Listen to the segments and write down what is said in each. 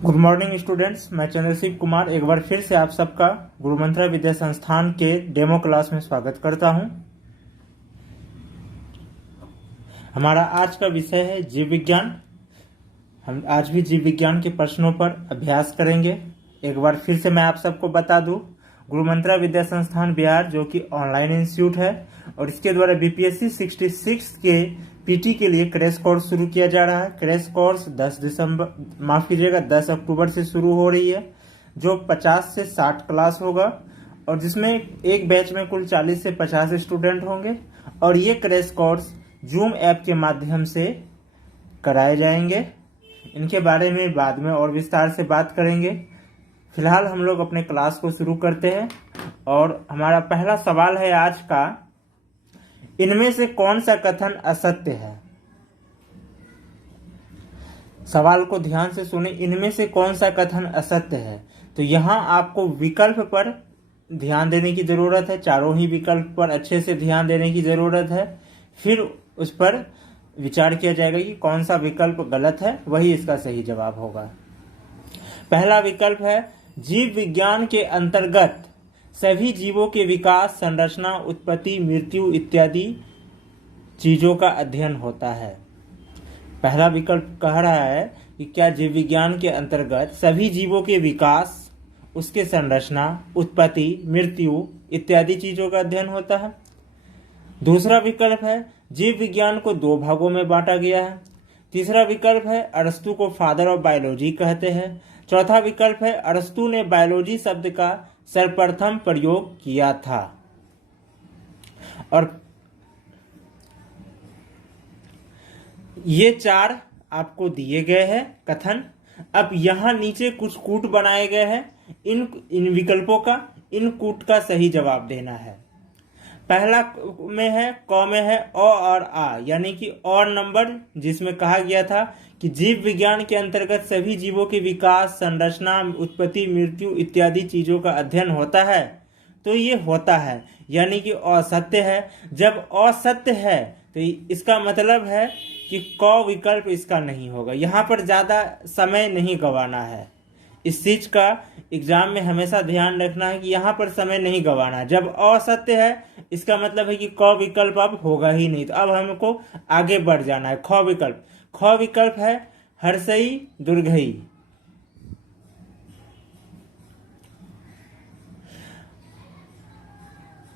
Good morning students, मैं चंद्रशिव कुमार एक बार फिर से आप सबका गुरु मंत्रा विद्या संस्थान के डेमो क्लास में स्वागत करता हूं। हमारा आज का विषय है जीव विज्ञान। हम आज भी जीव विज्ञान के प्रश्नों पर अभ्यास करेंगे। एक बार फिर से मैं आप सबको बता दूं, गुरु मंत्रा विद्या संस्थान बिहार जो कि ऑनलाइन इंस्टीट्यूट है और इसके द्वारा बीपीएससी 66 के पीटी के लिए क्रैश कोर्स शुरू किया जा रहा है। क्रैश कोर्स 10 अक्टूबर से शुरू हो रही है, जो 50 से 60 क्लास होगा और जिसमें एक बैच में कुल 40 से 50 स्टूडेंट होंगे और ये क्रैश कोर्स जूम ऐप के माध्यम से कराए जाएंगे। इनके बारे में बाद में और विस्तार से बात करेंगे। फिलहाल हम लोग अपने क्लास को शुरू करते हैं और हमारा पहला सवाल है आज का, इनमें से कौन सा कथन असत्य है। सवाल को ध्यान से सुने, इनमें से कौन सा कथन असत्य है। तो यहाँ आपको विकल्प पर ध्यान देने की जरूरत है, चारों ही विकल्प पर अच्छे से ध्यान देने की जरूरत है। फिर उस पर विचार किया जाएगा कि कौन सा विकल्प गलत है, वही इसका सही जवाब होगा। पहला विकल्प है, जीव विज्ञान के अंतर्गत सभी जीवों के विकास, संरचना, उत्पत्ति, मृत्यु इत्यादि चीजों का अध्ययन होता है। पहला विकल्प कह रहा है कि क्या जीव विज्ञान के अंतर्गत सभी जीवों के विकास, उसके संरचना, उत्पत्ति, मृत्यु इत्यादि चीजों का अध्ययन होता है। दूसरा विकल्प है, जीव विज्ञान को दो भागों में बांटा गया है। तीसरा विकल्प है, अरस्तु को फादर ऑफ बायोलॉजी कहते हैं। चौथा विकल्प है, अरस्तु ने बायोलॉजी शब्द का सर्वप्रथम प्रयोग किया था। और ये चार आपको दिए गए हैं कथन। अब यहां नीचे कुछ कूट बनाए गए हैं। इन विकल्पों का, इन कूट का सही जवाब देना है। पहला में है, क में है अ और आ, यानी कि और नंबर, जिसमें कहा गया था कि जीव विज्ञान के अंतर्गत सभी जीवों के विकास, संरचना, उत्पत्ति, मृत्यु इत्यादि चीजों का अध्ययन होता है। तो ये होता है यानी कि असत्य है। जब असत्य है तो इसका मतलब है कि क विकल्प इसका नहीं होगा। यहाँ पर ज्यादा समय नहीं गंवाना है। इस चीज का एग्जाम में हमेशा ध्यान रखना है कि यहाँ पर समय नहीं गंवाना। जब असत्य है इसका मतलब है कि क विकल्प अब होगा ही नहीं। तो अब हमको आगे बढ़ जाना है। ख विकल्प, ख विकल्प है हर्षई दुर्घई।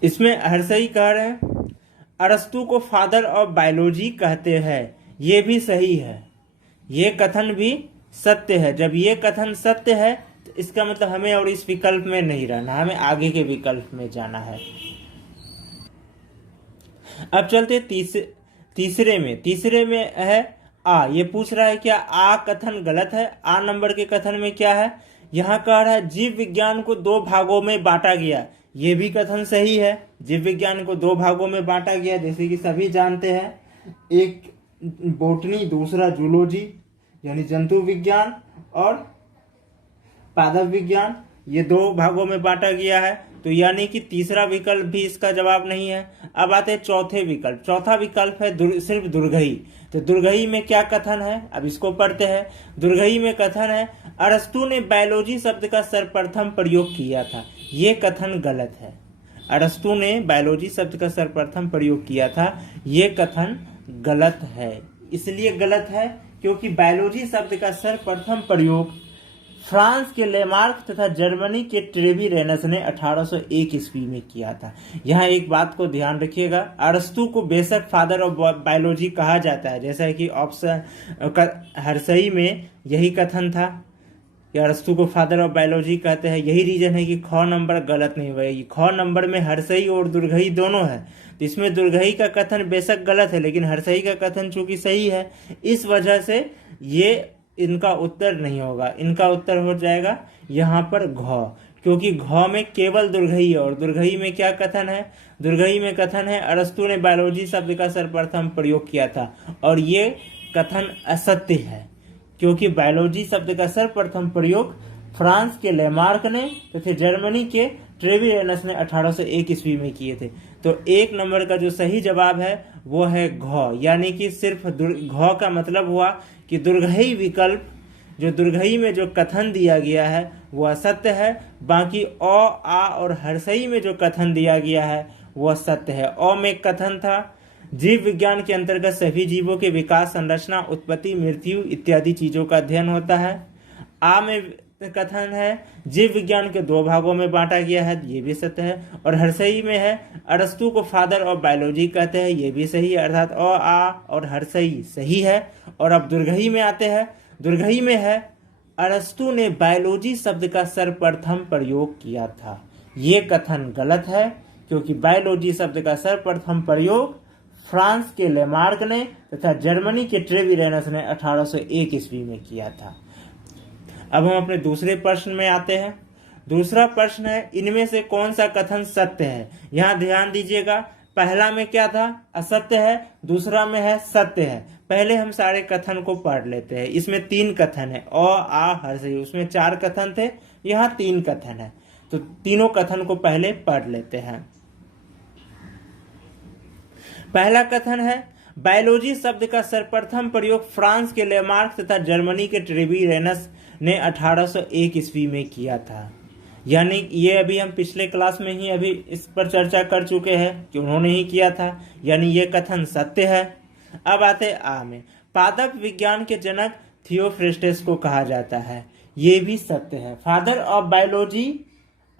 इसमें हर्षई कह रहे हैं, अरस्तु को फादर ऑफ बायोलॉजी कहते हैं। ये भी सही है, ये कथन भी सत्य है। जब ये कथन सत्य है तो इसका मतलब हमें और इस विकल्प में नहीं रहना, हमें आगे के विकल्प में जाना है। अब चलते तीसरे में है आ। ये पूछ रहा है क्या आ कथन गलत है। आ नंबर के कथन में क्या है, यहाँ कह रहा है जीव विज्ञान को दो भागों में बांटा गया। ये भी कथन सही है, जीव विज्ञान को दो भागों में बांटा गया। जैसे कि सभी जानते हैं, एक बोटनी, दूसरा जूलॉजी यानी जंतु विज्ञान और पादप विज्ञान, ये दो भागों में बांटा गया है। तो यानी कि तीसरा विकल्प भी इसका जवाब नहीं है। अब आते हैं चौथे विकल्प। चौथा विकल्प है सिर्फ दुर्घई। तो दुर्घई में क्या कथन है, अब इसको पढ़ते हैं। दुर्घई में कथन है, अरस्तु ने बायोलॉजी शब्द का सर्वप्रथम प्रयोग किया था। ये कथन गलत है। अरस्तु ने बायोलॉजी शब्द का सर्वप्रथम प्रयोग किया था, ये कथन गलत है। इसलिए गलत है क्योंकि बायोलॉजी शब्द का सर्वप्रथम प्रयोग फ्रांस के लेमार्क तथा जर्मनी के ट्रेवी रेनस ने 1801 ईस्वी में किया था। यहाँ एक बात को ध्यान रखिएगा, अरस्तु को बेशक फादर ऑफ बायोलॉजी कहा जाता है, जैसा कि ऑप्शन हर्षई में यही कथन था कि अरस्तु को फादर ऑफ बायोलॉजी कहते हैं। यही रीजन है कि ख नंबर गलत नहीं हुआ। ख नंबर में हर्षई और दुर्घई दोनों है, तो इसमें दुर्घई का कथन बेशक गलत है, लेकिन हर्षई का कथन चूंकि सही है, इस वजह से ये इनका उत्तर नहीं होगा। इनका उत्तर हो जाएगा यहाँ पर घ, क्योंकि घ में केवल दुर्घई है। और दुर्घई में क्या कथन है, दुर्घई में कथन है अरस्तु ने बायोलॉजी शब्द का सर्वप्रथम प्रयोग किया था, और ये कथन असत्य है क्योंकि बायोलॉजी शब्द का सर्वप्रथम प्रयोग फ्रांस के लेमार्क ने तथा जर्मनी के ट्रेवी रेनस ने 1801 ईस्वी में किए थे। तो एक नंबर का जो सही जवाब है वो है घ, यानी कि सिर्फ घ का मतलब हुआ कि दुर्घई विकल्प जो दुर्घई में जो कथन दिया गया है वह सत्य है, बाकी अ, आ और हर्षई में जो कथन दिया गया है वह सत्य है। अ में कथन था जीव विज्ञान के अंतर्गत सभी जीवों के विकास, संरचना, उत्पत्ति, मृत्यु इत्यादि चीजों का अध्ययन होता है। आ में कथन है जीव विज्ञान के दो भागों में बांटा गया है, ये भी सत्य है। और हर्षई में है अरस्तु को फादर ऑफ बायोलॉजी कहते हैं, ये भी सही है, अर्थात अ, आ और हर्षई सही है। और अब दुर्घई में आते हैं। दुर्घई में है अरस्तु ने बायोलॉजी शब्द का सर्वप्रथम प्रयोग किया था, ये कथन गलत है, क्योंकि बायोलॉजी शब्द का सर्वप्रथम प्रयोग फ्रांस के लेमार्क ने तथा जर्मनी के ट्रेविरेनस ने 1801 ईस्वी में किया था। अब हम अपने दूसरे प्रश्न में आते हैं। दूसरा प्रश्न है इनमें से कौन सा कथन सत्य है। यहाँ ध्यान दीजिएगा, पहला में क्या था, असत्य है, दूसरा में है सत्य है। पहले हम सारे कथन को पढ़ लेते हैं। इसमें 3 कथन है, अ, आ, हर्षई। उसमें 4 कथन थे, यहाँ 3 कथन है, तो तीनों कथन को पहले पढ़ लेते हैं। पहला कथन है बायोलॉजी शब्द का सर्वप्रथम प्रयोग फ्रांस के लेमार्क तथा जर्मनी के ट्रेविरेनस ने 1801 ईस्वी में किया था। यानी ये अभी हम पिछले क्लास में ही अभी इस पर चर्चा कर चुके हैं कि उन्होंने ही किया था, यानी ये कथन सत्य है। अब आते आ में, पादप विज्ञान के जनक थियोफ्रेस्टस को कहा जाता है, ये भी सत्य है। फादर ऑफ बायोलॉजी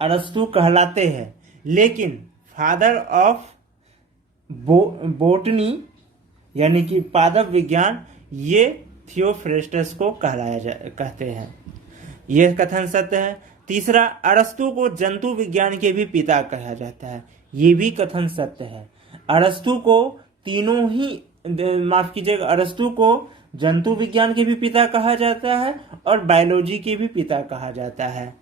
अरस्तु कहलाते हैं, लेकिन फादर ऑफ बोटनी यानी कि पादप विज्ञान ये थियोफ्रेस्टस को कहते हैं, यह कथन सत्य है। तीसरा, अरस्तु को जंतु विज्ञान के भी पिता कहा जाता है, ये भी कथन सत्य है। अरस्तु को तीनों ही, माफ कीजिएगा, अरस्तु को जंतु विज्ञान के भी पिता कहा जाता है और बायोलॉजी के भी पिता कहा जाता है।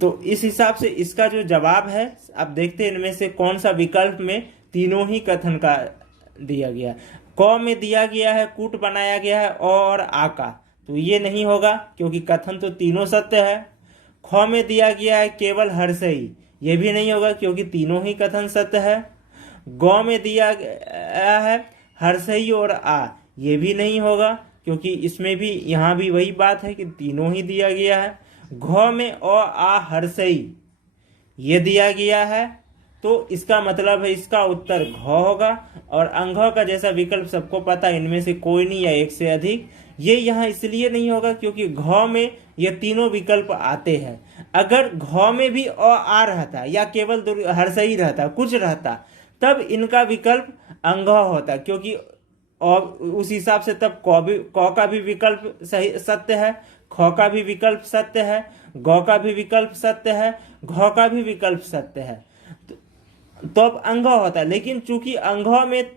तो इस हिसाब से इसका जो जवाब है, अब देखते हैं इनमें से कौन सा विकल्प में तीनों ही कथन का दिया गया। क में दिया गया है कूट बनाया गया है और आ का, तो ये नहीं होगा क्योंकि कथन तो तीनों सत्य है। ख में दिया गया है केवल हर्षई, ये भी नहीं होगा क्योंकि तीनों ही कथन सत्य है। ग में दिया गया है हर्षई और आ, ये भी नहीं होगा क्योंकि इसमें भी, यहाँ भी वही बात है कि तीनों ही दिया गया है। घ में अ, आ, हर्षई ये दिया गया है, तो इसका मतलब है इसका उत्तर घ होगा। और अंघ का जैसा विकल्प सबको पता है, इनमें से कोई नहीं या एक से अधिक, ये यहाँ इसलिए नहीं होगा क्योंकि घ में ये तीनों विकल्प आते हैं। अगर घ में भी अ, आ रहता या केवल हर्षई रहता, कुछ रहता, तब इनका विकल्प अंघ होता, क्योंकि उस हिसाब से तब क का भी विकल्प सही सत्य है, ख का भी विकल्प सत्य है, ग का भी विकल्प सत्य है, घ का भी विकल्प सत्य है, तो अब अंघ होता है। लेकिन चूंकि अंघ में,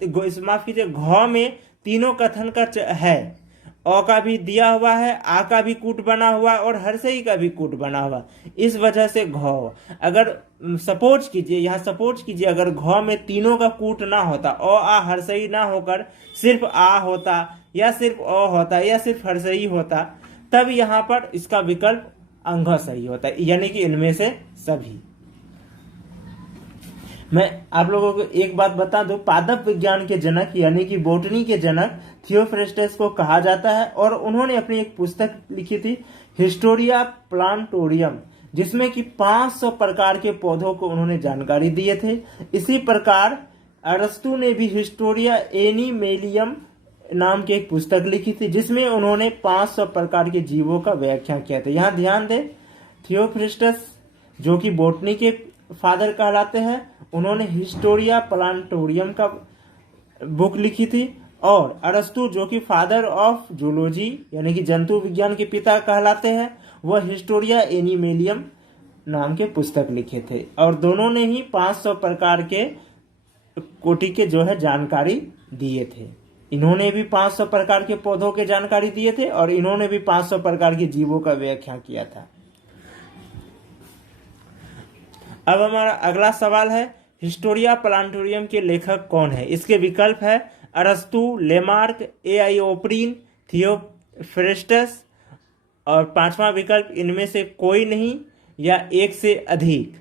माफ कीजिए, घ में तीनों कथन का है, अ का भी दिया हुआ है, आ का भी कूट बना हुआ और हर्षई का भी कूट बना हुआ, इस वजह से घ। अगर सपोज कीजिए, यहाँ सपोज कीजिए अगर घ में तीनों का कूट ना होता, अ, आ, हर्षई ना होकर सिर्फ आ होता या सिर्फ अ होता या सिर्फ हर्षई होता, तब यहाँ पर इसका विकल्प अंघ सही होता है, यानी कि इनमें से सभी। मैं आप लोगों को एक बात बता दूं, पादप विज्ञान के जनक यानी कि बोटनी के जनक थियोफ्रेस्टस को कहा जाता है और उन्होंने अपनी एक पुस्तक लिखी थी हिस्टोरिया प्लांटोरियम, जिसमें कि 500 प्रकार के पौधों को उन्होंने जानकारी दिए थे। इसी प्रकार अरस्तु ने भी हिस्टोरिया एनिमेलियम नाम की एक पुस्तक लिखी थी, जिसमें उन्होंने 500 प्रकार के जीवों का व्याख्या किया था। यहाँ ध्यान दें, थियोफ्रेस्टस जो कि बोटनी के फादर कहलाते हैं, उन्होंने हिस्टोरिया प्लांटोरियम का बुक लिखी थी, और अरस्तु जो कि फादर ऑफ जूलॉजी यानी कि जंतु विज्ञान के पिता कहलाते हैं, वह हिस्टोरिया एनिमेलियम नाम के पुस्तक लिखे थे। और दोनों ने ही 500 प्रकार के कोटि के जो है जानकारी दिए थे। इन्होंने भी 500 प्रकार के पौधों के जानकारी दिए थे और इन्होंने भी 500 प्रकार के जीवों का व्याख्या किया था। अब हमारा अगला सवाल है, हिस्टोरिया प्लांटोरियम के लेखक कौन है। इसके विकल्प है अरस्तु, लेमार्क, एआइओप्रीन, थियोफ्रेस्टस, और 5वां विकल्प इनमें से कोई नहीं या एक से अधिक।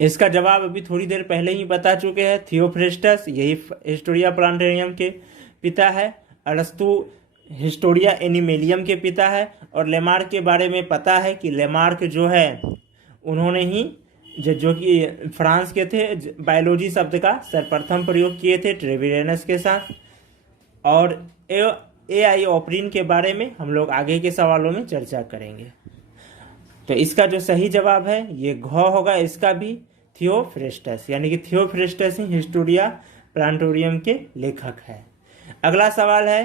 इसका जवाब अभी थोड़ी देर पहले ही बता चुके हैं, थियोफ्रेस्टस, यही हिस्टोरिया प्लांटोरियम के पिता है। अरस्तु हिस्टोरिया एनिमेलियम के पिता है, और लेमार्क के बारे में पता है कि लेमार्क जो है उन्होंने ही जो कि फ्रांस के थे, बायोलॉजी शब्द का सर्वप्रथम प्रयोग किए थे ट्रेविरेनस के साथ। और AI ऑपरिन के बारे में हम लोग आगे के सवालों में चर्चा करेंगे। तो इसका जो सही जवाब है ये घ होगा, इसका भी थियोफ्रेस्टस, यानी कि थियोफ्रेस्टस ही हिस्टोरिया प्लांटोरियम के लेखक है। अगला सवाल है,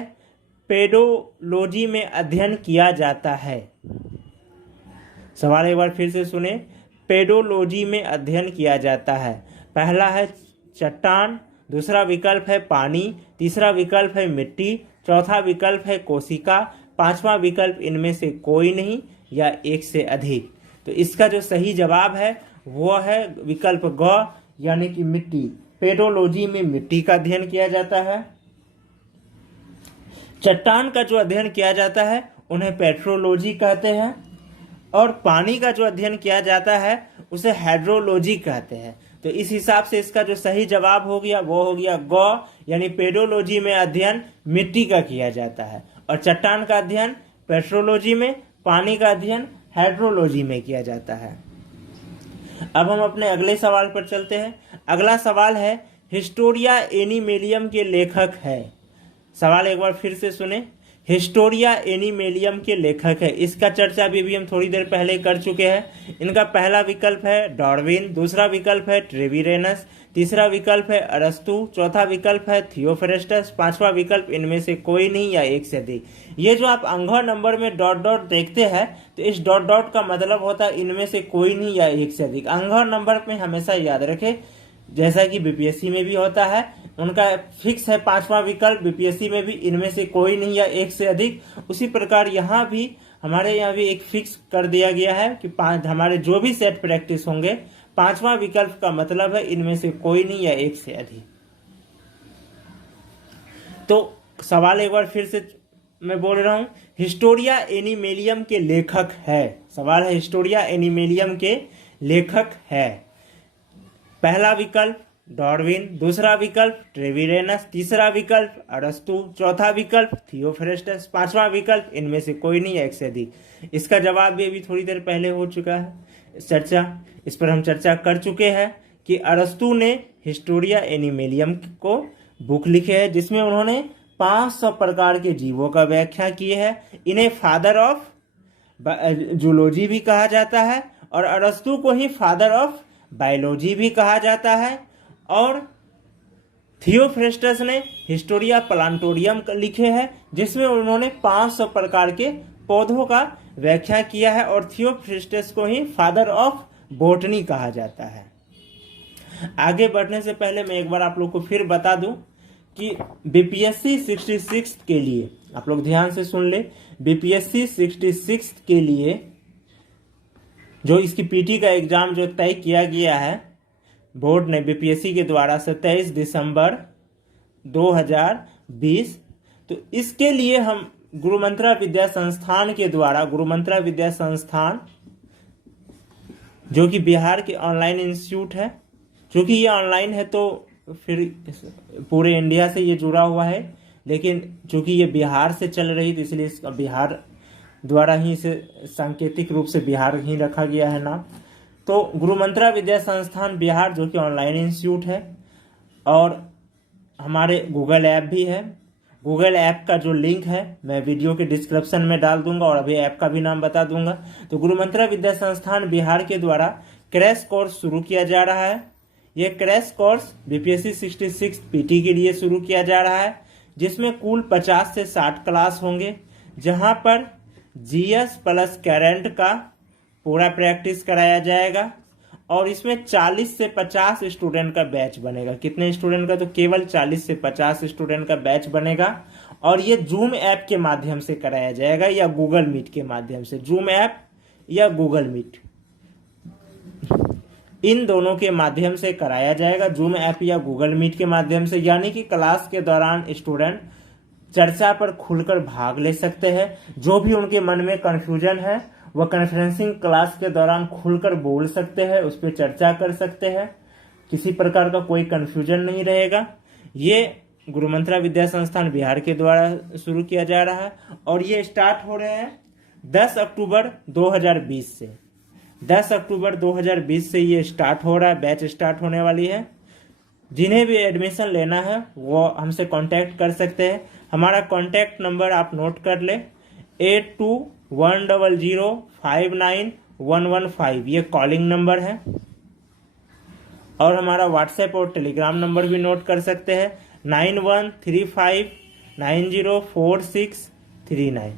पेडोलॉजी में अध्ययन किया जाता है। सवाल एक बार फिर से सुने, पेडोलॉजी में अध्ययन किया जाता है। पहला है चट्टान, दूसरा विकल्प है पानी, तीसरा विकल्प है मिट्टी, चौथा विकल्प है कोशिका, पांचवा विकल्प इनमें से कोई नहीं या एक से अधिक। तो इसका जो सही जवाब है वो है विकल्प ग, यानी कि मिट्टी। पेडोलॉजी में मिट्टी का अध्ययन किया जाता है। चट्टान का जो अध्ययन किया जाता है उन्हें पेट्रोलॉजी कहते हैं, और पानी का जो अध्ययन किया जाता है उसे हाइड्रोलॉजी कहते हैं। तो इस हिसाब से इसका जो सही जवाब हो गया वो हो गया ग, यानी पेडोलॉजी में अध्ययन मिट्टी का किया जाता है, और चट्टान का अध्ययन पेट्रोलॉजी में, पानी का अध्ययन हाइड्रोलॉजी में किया जाता है। अब हम अपने अगले सवाल पर चलते हैं। अगला सवाल है, हिस्टोरिया एनिमेलियम के लेखक है। सवाल एक बार फिर से सुने, हिस्टोरिया एनिमेलियम के लेखक है। इसका चर्चा भी हम थोड़ी देर पहले कर चुके हैं। इनका पहला विकल्प है डार्विन, दूसरा विकल्प है ट्रेविरेनस, तीसरा विकल्प है अरस्तु, चौथा विकल्प है थियोफ्रेस्टस, पांचवा विकल्प इनमें से कोई नहीं या एक से अधिक। ये जो आप अंगह नंबर में डॉट डॉट देखते हैं तो इस डॉट डॉट का मतलब होता है इनमें से कोई नहीं या एक से अधिक। अंगह नंबर में हमेशा याद रखें, जैसा कि बीपीएससी में भी होता है, उनका फिक्स है पांचवा विकल्प, बीपीएससी में भी इनमें से कोई नहीं या एक से अधिक। उसी प्रकार यहाँ भी हमारे यहाँ भी एक फिक्स कर दिया गया है कि हमारे जो भी सेट प्रैक्टिस होंगे, पांचवा विकल्प का मतलब है इनमें से कोई नहीं या एक से अधिक। तो सवाल एक बार फिर से मैं बोल रहा हूं, हिस्टोरिया एनिमेलियम के लेखक है। सवाल है हिस्टोरिया एनिमेलियम के लेखक है। पहला विकल्प डार्विन, दूसरा विकल्प ट्रेविरेनस, तीसरा विकल्प अरस्तु, चौथा विकल्प थियोफ्रेस्टस, पांचवा विकल्प इनमें से कोई नहीं, एक से अधिक। इसका जवाब भी अभी थोड़ी देर पहले हो चुका है चर्चा, इस पर हम चर्चा कर चुके हैं कि अरस्तु ने हिस्टोरिया एनिमेलियम को बुक लिखे है जिसमें उन्होंने 500 प्रकार के जीवों का व्याख्या की है। इन्हें फादर ऑफ जूलॉजी भी कहा जाता है, और अरस्तु को ही फादर ऑफ बायोलॉजी भी कहा जाता है। और थियोफ्रेस्टस ने हिस्टोरिया प्लांटोरियम लिखे हैं जिसमें उन्होंने 500 प्रकार के पौधों का व्याख्या किया है, और थियोफ्रेस्टस को ही फादर ऑफ बॉटनी कहा जाता है। आगे बढ़ने से पहले मैं एक बार आप लोग को फिर बता दूं कि बीपीएससी 66 के लिए, आप लोग ध्यान से सुन ले, बीपीएससी 66 के लिए जो इसकी पीटी का एग्जाम जो तय किया गया है बोर्ड ने बीपीएससी के द्वारा 27 दिसंबर 2020, तो इसके लिए हम गुरुमंत्रा विद्या संस्थान के द्वारा, गुरुमंत्रा विद्या संस्थान जो कि बिहार के ऑनलाइन इंस्टीट्यूट है, क्योंकि ये ऑनलाइन है तो फिर पूरे इंडिया से ये जुड़ा हुआ है, लेकिन चूंकि ये बिहार से चल रही तो इसलिए इसका बिहार द्वारा ही इसे सांकेतिक रूप से बिहार ही रखा गया है नाम। तो गुरुमंत्रा विद्या संस्थान बिहार जो कि ऑनलाइन इंस्टीट्यूट है, और हमारे गूगल ऐप भी है। गूगल ऐप का जो लिंक है मैं वीडियो के डिस्क्रिप्शन में डाल दूंगा, और अभी ऐप का भी नाम बता दूंगा। तो गुरुमंत्रा विद्या संस्थान बिहार के द्वारा क्रैश कोर्स शुरू किया जा रहा है। ये क्रैश कोर्स बीपीएससी 66 पीटी के लिए शुरू किया जा रहा है, जिसमें कुल 50 से 60 क्लास होंगे, जहां पर जीएस प्लस करंट का पूरा प्रैक्टिस कराया जाएगा, और इसमें 40 से 50 स्टूडेंट का बैच बनेगा। कितने स्टूडेंट का? तो केवल 40 से 50 स्टूडेंट का बैच बनेगा, और ये जूम ऐप के माध्यम से कराया जाएगा या गूगल मीट के माध्यम से। जूम ऐप या गूगल मीट, इन दोनों के माध्यम से कराया जाएगा, जूम ऐप या गूगल मीट के माध्यम से। यानी कि क्लास के दौरान स्टूडेंट चर्चा पर खुलकर भाग ले सकते हैं। जो भी उनके मन में कंफ्यूजन है वह कॉन्फ्रेंसिंग क्लास के दौरान खुलकर बोल सकते हैं, उस पर चर्चा कर सकते हैं, किसी प्रकार का कोई कंफ्यूजन नहीं रहेगा। ये गुरु मंत्रा विद्या संस्थान बिहार के द्वारा शुरू किया जा रहा है और ये स्टार्ट हो रहे हैं 10 अक्टूबर 2020 से। 10 अक्टूबर 2020 से ये स्टार्ट हो रहा है, बैच स्टार्ट होने वाली है। जिन्हें भी एडमिशन लेना है वो हमसे कांटेक्ट कर सकते हैं। हमारा कांटेक्ट नंबर आप नोट कर ले, 8210059115, ये कॉलिंग नंबर है। और हमारा व्हाट्सएप और टेलीग्राम नंबर भी नोट कर सकते हैं, 9135904639।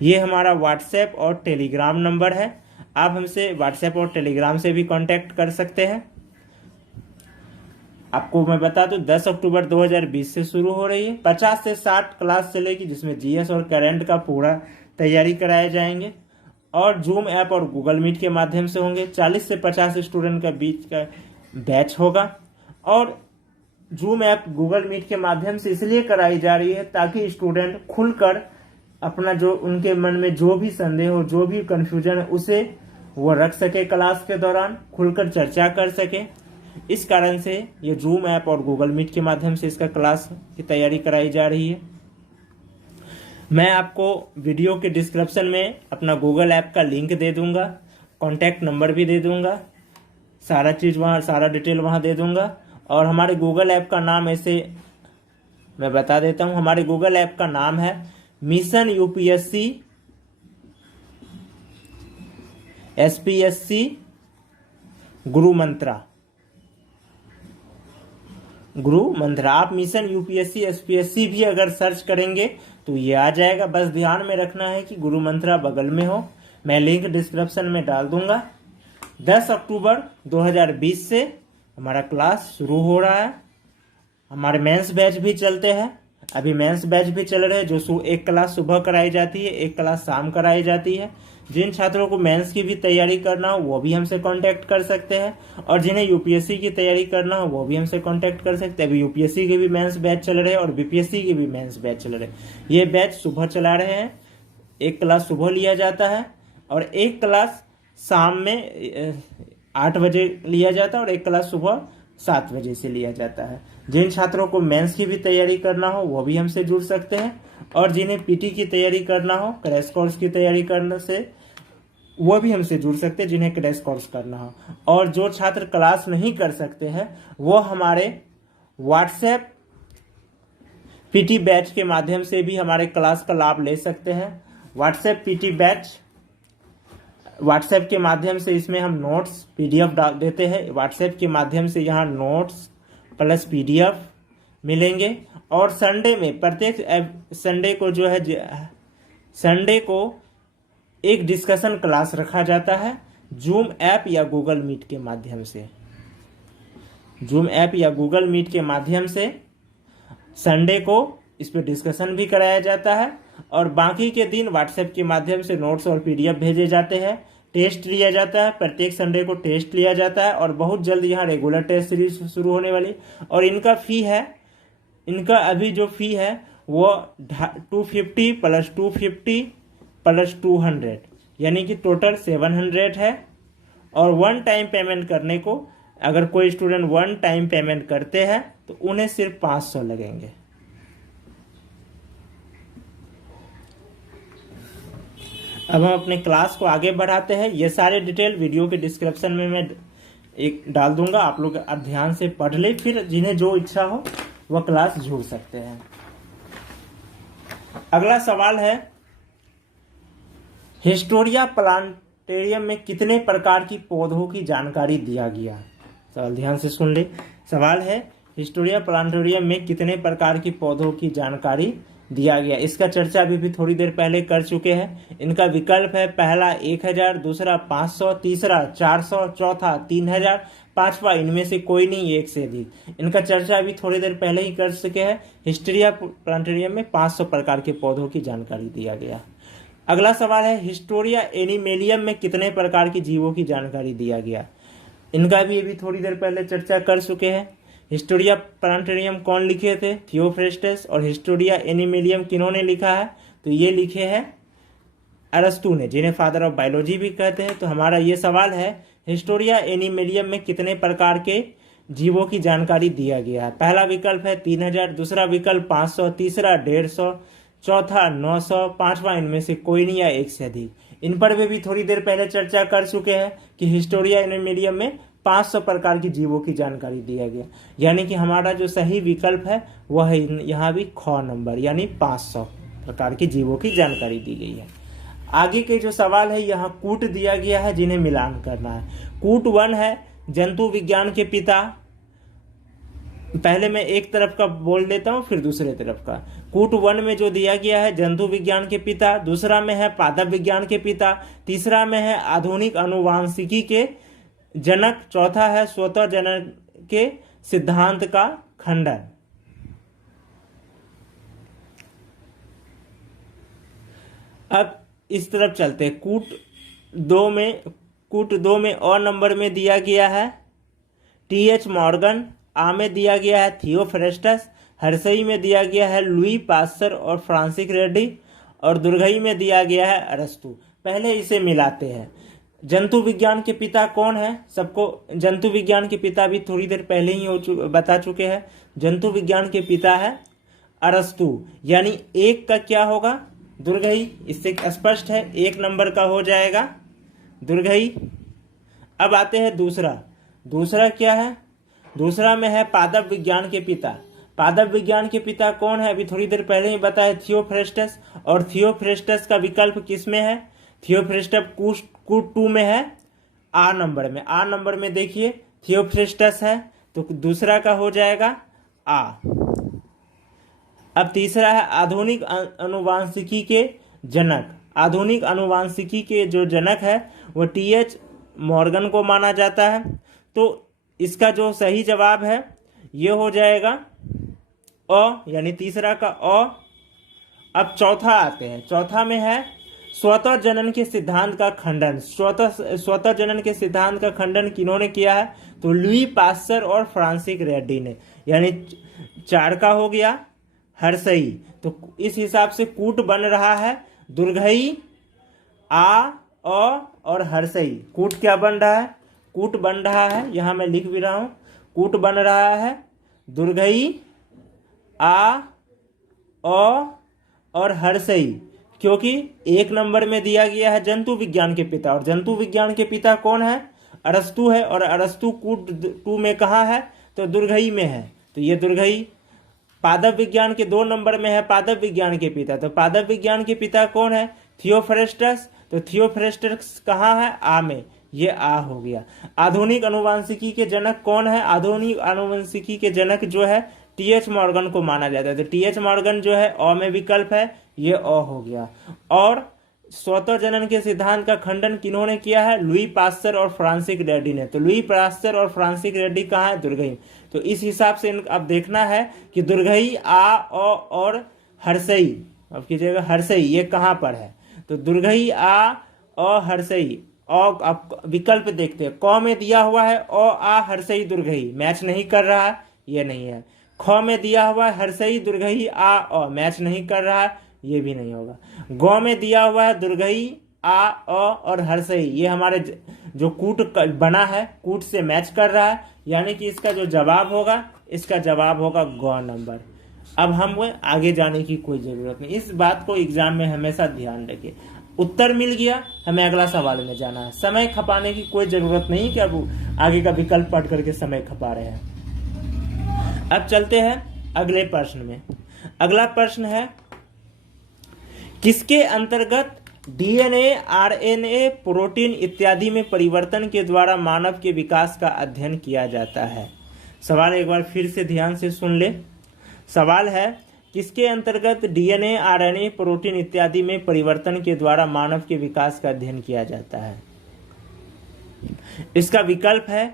ये हमारा व्हाट्सएप और टेलीग्राम नंबर है। आप हमसे व्हाट्सएप और टेलीग्राम से भी कांटेक्ट कर सकते हैं। आपको मैं बता दूं 10 अक्टूबर 2020 से शुरू हो रही है। 50 से 60 क्लास चलेगी, जिसमें जीएस और करंट का पूरा तैयारी कराए जाएंगे और जूम ऐप और गूगल मीट के माध्यम से होंगे। 40 से 50 स्टूडेंट का बीच का बैच होगा और जूम ऐप गूगल मीट के माध्यम से इसलिए कराई जा रही है ताकि स्टूडेंट खुलकर अपना जो उनके मन में जो भी संदेह हो, जो भी कंफ्यूजन है, उसे वो रख सके, क्लास के दौरान खुलकर चर्चा कर सके। इस कारण से ये जूम ऐप और गूगल मीट के माध्यम से इसका क्लास की तैयारी कराई जा रही है। मैं आपको वीडियो के डिस्क्रिप्शन में अपना गूगल ऐप का लिंक दे दूंगा, कॉन्टैक्ट नंबर भी दे दूंगा, सारा चीज़ वहाँ, सारा डिटेल वहाँ दे दूंगा। और हमारे गूगल ऐप का नाम ऐसे मैं बता देता हूँ। हमारे गूगल ऐप का नाम है मिशन यूपीएससी SPSC गुरु मंत्रा। आप मिशन यूपीएससी SPSC भी अगर सर्च करेंगे तो ये आ जाएगा। बस ध्यान में रखना है कि गुरु मंत्रा बगल में हो। मैं लिंक डिस्क्रिप्शन में डाल दूंगा। 10 अक्टूबर 2020 से हमारा क्लास शुरू हो रहा है। हमारे मेंस बैच भी चलते हैं, अभी मेंस बैच भी चल रहे हैं, जो एक क्लास सुबह कराई जाती है, एक क्लास शाम कराई जाती है। जिन छात्रों को मेंस की भी तैयारी करना हो वो भी हमसे कांटेक्ट कर सकते हैं और जिन्हें यूपीएससी की तैयारी करना हो वो भी हमसे कांटेक्ट कर सकते हैं। अभी यूपीएससी के भी मेंस बैच चल रहे हैं और बीपीएससी के भी मेंस बैच चल रहे हैं। ये बैच सुबह चला रहे हैं, एक क्लास सुबह लिया जाता है और एक क्लास शाम में 8 बजे लिया जाता है और एक क्लास सुबह 7 बजे से लिया जाता है। जिन छात्रों को मेंस की भी तैयारी करना हो वो भी हमसे जुड़ सकते हैं और जिन्हें पीटी की तैयारी करना हो, क्रैश कोर्स की तैयारी करने से, वो भी हमसे जुड़ सकते हैं जिन्हें क्रैश कोर्स करना हो। और जो छात्र क्लास नहीं कर सकते हैं वो हमारे व्हाट्सएप पीटी बैच के माध्यम से भी हमारे क्लास का लाभ ले सकते हैं। व्हाट्सएप पीटी बैच, व्हाट्सएप के माध्यम से इसमें हम नोट्स PDF डाल देते हैं। व्हाट्सएप के माध्यम से यहाँ नोट्स प्लस PDF मिलेंगे और संडे में, प्रत्येक संडे को जो है, संडे को एक डिस्कशन क्लास रखा जाता है जूम ऐप या गूगल मीट के माध्यम से। जूम ऐप या गूगल मीट के माध्यम से संडे को इस पर डिस्कशन भी कराया जाता है और बाकी के दिन व्हाट्सएप के माध्यम से नोट्स और PDF भेजे जाते हैं। टेस्ट लिया जाता है, प्रत्येक संडे को टेस्ट लिया जाता है और बहुत जल्द यहाँ रेगुलर टेस्ट सीरीज शुरू होने वाली। और इनका फी है, इनका अभी जो फी है वो 250 + 250 + 200 यानी कि टोटल 700 है। और वन टाइम पेमेंट करने को, अगर कोई स्टूडेंट वन टाइम पेमेंट करते हैं तो उन्हें सिर्फ 500 लगेंगे। अब हम अपने क्लास को आगे बढ़ाते हैं। ये सारे डिटेल वीडियो के डिस्क्रिप्शन में मैं एक डाल दूंगा, आप लोग ध्यान से पढ़ ले, फिर जिन्हें जो इच्छा हो वह क्लास जुड़ सकते हैं। अगला सवाल है, हिस्टोरिया प्लांटेरियम में कितने प्रकार की पौधों की जानकारी दिया गया? सवाल ध्यान से सुन ले। सवाल है, हिस्टोरिया प्लांटेरियम में कितने प्रकार की पौधों की जानकारी दिया गया? इसका चर्चा अभी भी थोड़ी देर पहले कर चुके हैं। इनका विकल्प है, पहला 1000, दूसरा 500, तीसरा 400, चौथा 3000, पांचवा इनमें से कोई नहीं, एक से अधिक। इनका चर्चा अभी थोड़ी देर पहले ही कर चुके हैं। हिस्टोरिया प्लांटेरियम में 500 प्रकार के पौधों की जानकारी दिया गया। अगला सवाल है, हिस्टोरिया एनिमेलियम में कितने प्रकार की जीवों की जानकारी दिया गया? इनका भी अभी थोड़ी देर पहले चर्चा कर चुके हैं। हिस्टोरिया प्लांटेरियम कौन लिखे थे? थियोफ्रेस्टस। और हिस्टोरिया एनिमेलियम किन्होंने लिखा है? तो ये लिखे हैं अरस्तु ने, जिन्हें फादर ऑफ बायोलॉजी भी कहते हैं। तो हमारा ये सवाल है, हिस्टोरिया एनिमेलियम में कितने प्रकार के जीवों की जानकारी दिया गया है। पहला विकल्प है 3000, दूसरा विकल्प 500, तीसरा 150, चौथा 900, पांचवा इनमें से कोई नहीं या एक से अधिक। इन पर भी थोड़ी देर पहले चर्चा कर चुके हैं कि हिस्टोरिया इन मीडियम में 500 प्रकार की जीवों की जानकारी दिया गया, यानी कि हमारा जो सही विकल्प है वह है यहाँ भी ख नंबर, यानी 500 प्रकार की जीवों की जानकारी दी गई है। आगे के जो सवाल है यहाँ कूट दिया गया है जिन्हें मिलान करना है। कूट 1 है जंतु विज्ञान के पिता, पहले मैं एक तरफ का बोल देता हूं फिर दूसरे तरफ का। कूट 1 में जो दिया गया है जंतु विज्ञान के पिता, दूसरा में है पादप विज्ञान के पिता, तीसरा में है आधुनिक अनुवांशिकी के जनक, चौथा है स्वतः जनन के सिद्धांत का खंडन। अब इस तरफ चलते हैं। कूट 2 में और नंबर में दिया गया है टीएच मॉर्गन, आ में दिया गया है थियोफ्रेस्टस, हर्षई में दिया गया है लुई पास्चर और फ्रांसिस रेड्डी, और दुर्गई में दिया गया है अरस्तु। पहले इसे मिलाते हैं। जंतु विज्ञान के पिता कौन है? सबको जंतु विज्ञान के पिता भी थोड़ी देर पहले ही बता चुके हैं। जंतु विज्ञान के पिता है अरस्तु, यानी एक का क्या होगा? दुर्गई। इससे स्पष्ट है, एक नंबर का हो जाएगा दुर्गई। अब आते हैं दूसरा क्या है? दूसरा में है पादप विज्ञान के पिता। पादप विज्ञान के पिता कौन है? अभी थोड़ी देर पहले ही बताया थियोफ्रेस्टस, और थियोफ्रेस्टस का विकल्प किस में है? थियोफ्रेस्टस कूट 2 में है, आ नंबर में। आ नंबर में देखिए थियोफ्रेस्टस है, तो दूसरा का हो जाएगा आ। अब तीसरा है आधुनिक अनुवांशिकी के जनक। आधुनिक अनुवांशिकी के जो जनक है वो टीएच मॉर्गन को माना जाता है। तो इसका जो सही जवाब है ये हो जाएगा अ, यानी तीसरा का अ। अब चौथा आते हैं। चौथा में है स्वतः जनन के सिद्धांत का खंडन। स्वतः जनन के सिद्धांत का खंडन किन्होंने किया है? तो लुई पास्चर और फ्रांसिस रेड्डी ने, यानी 4 का हो गया हर्षई। तो इस हिसाब से कूट बन रहा है दुर्गई, आ, अ और हर्षई। कूट क्या बन रहा है? कूट बन रहा है, यहां मैं लिख भी रहा हूं, कूट बन रहा है दुर्गई, आ, अ और हर्षई, क्योंकि एक नंबर में दिया गया है जंतु विज्ञान के पिता, और जंतु विज्ञान के पिता कौन है? अरस्तु है, और अरस्तु कूट 2 में कहाँ है? तो दुर्गई में है, तो ये दुर्गई। पादप विज्ञान के 2 नंबर में है पादप विज्ञान के पिता, तो पादप विज्ञान के पिता कौन है? थियोफ्रेस्टस, तो थियोफ्रेस्टस कहाँ है? आ में, ये आ हो गया। आधुनिक अनुवांशिकी के जनक कौन है? आधुनिक अनुवांशिकी के जनक जो है टीएच मॉर्गन को माना जाता है, तो टीएच मॉर्गन जो है अ में विकल्प है, ये अ हो गया। और स्वतः जनन के सिद्धांत का खंडन किन्होंने किया है? लुई पास्चर और फ्रांसिस रेड्डी ने। तो लुई पास्चर और फ्रांसिस रेड्डी कहाँ है? दुर्गई। तो इस हिसाब से अब देखना है कि दुर्गई, आ, अ और हर्षई, अब कीजिएगा हर्षई ये कहाँ पर है? तो दुर्गई, आ, अ, हर्षई। और अब विकल्प देखते हैं। क में दिया हुआ है अ, आ, हर्षई, दुर्गई, मैच नहीं कर रहा है, ये नहीं है। ख में दिया हुआ है हर्षई, दुर्गई, आ, अ, मैच नहीं कर रहा है, ये भी नहीं होगा। ग में दिया हुआ है दुर्गई, आ, अ और हर्षई, ये हमारे जो कूट बना है कूट से मैच कर रहा है, यानी कि इसका जो जवाब होगा, इसका जवाब होगा ग नंबर। अब हम आगे जाने की कोई जरूरत नहीं, इस बात को एग्जाम में हमेशा ध्यान रखें। उत्तर मिल गया, हमें अगला सवाल में जाना है। समय खपाने की कोई जरूरत नहीं कि अब आगे का विकल्प पढ़ करके समय खपा रहे हैं। अब चलते हैं अगले प्रश्न में। अगला प्रश्न है, किसके अंतर्गत डीएनए, आरएनए, प्रोटीन इत्यादि में परिवर्तन के द्वारा मानव के विकास का अध्ययन किया जाता है? सवाल एक बार फिर से ध्यान से सुन ले। सवाल है, किसके अंतर्गत डीएनए, आरएनए, प्रोटीन इत्यादि में परिवर्तन के द्वारा मानव के विकास का अध्ययन किया जाता है? इसका विकल्प है,